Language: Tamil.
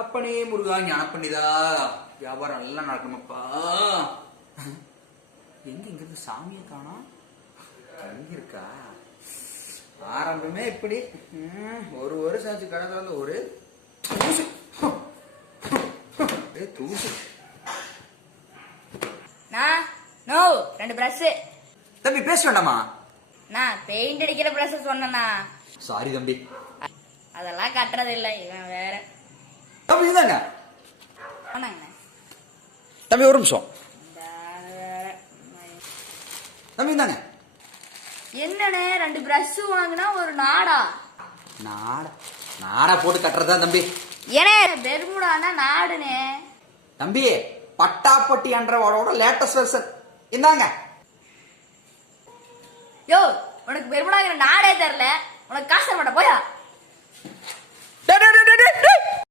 அப்பனே முருகா ஞான பண்ணிதா வியாபாரம் எல்லாம் நடக்கணும்ப்பா. எங்க இங்கிருந்து சாமியை காணோம், எங்க இருக்கா? ஆரம்பமே இப்படி ஒரு வருஷம் ஆச்சு கடை திறந்து ஒரு தூசு தூசு. No 2 brush. தம்பி பேச வேண்டாமா? நான் பெயிண்ட் அடிக்கிற பிரஷ் சொன்னேனா? சாரி தம்பி, அதெல்லாம் கட்டுறது இல்ல. இவன் வேற. தம்பி இதாங்க தம்பி, ஒரு நிமிஷம் தம்பி இந்தாங்க. என்னண்ணே 2 பிரஷ் வாங்கினா ஒரு நாடா? நாடா போட்டு கட்டுறதா தம்பி? ஏனே பெருமுடானா நாடுனே தம்பி. பட்டாப்பட்டி அன்றவோட லேட்டஸ்ட் வெர்ஷன் இந்தாங்க. யோ, உனக்கு பெருமுடாங்கிற நாடே தெரியல, உனக்கு காசு தர மாட்டேன் போயா.